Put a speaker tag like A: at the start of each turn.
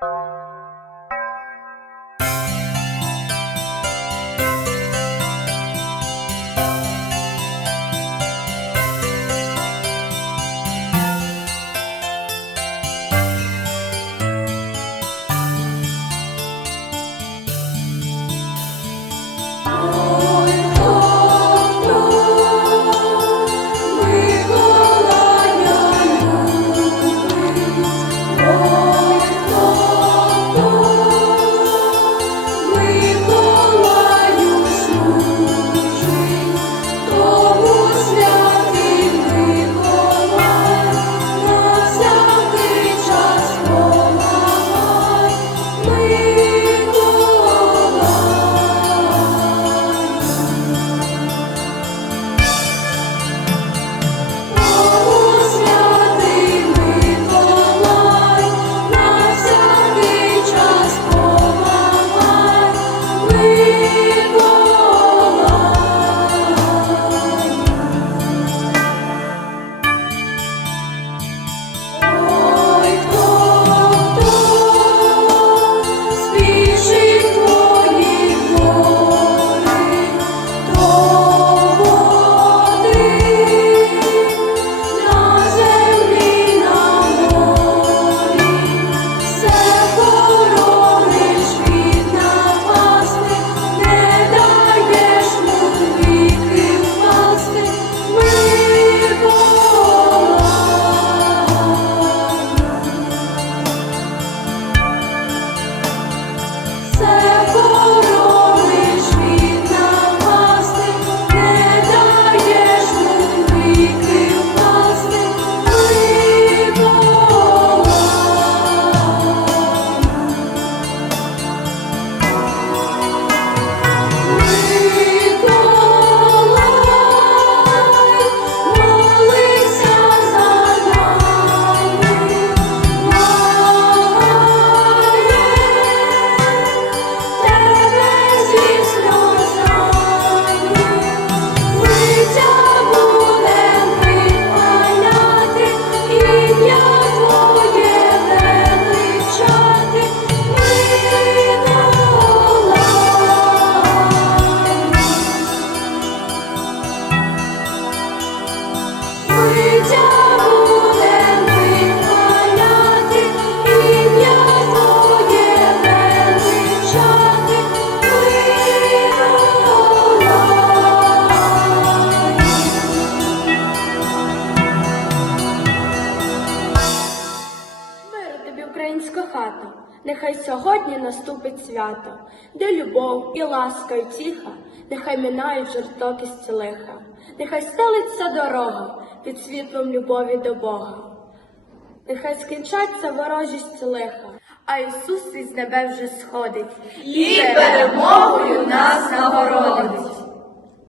A: Bye. Українська хата, нехай сьогодні наступить свято, де любов і ласка і тіха, нехай минають жорстокість лиха, нехай стелиться дорога під світлом любові до Бога. Нехай скінчаться ворожість лиха, а Ісус із небе вже сходить.
B: І перемогою нас нагородить.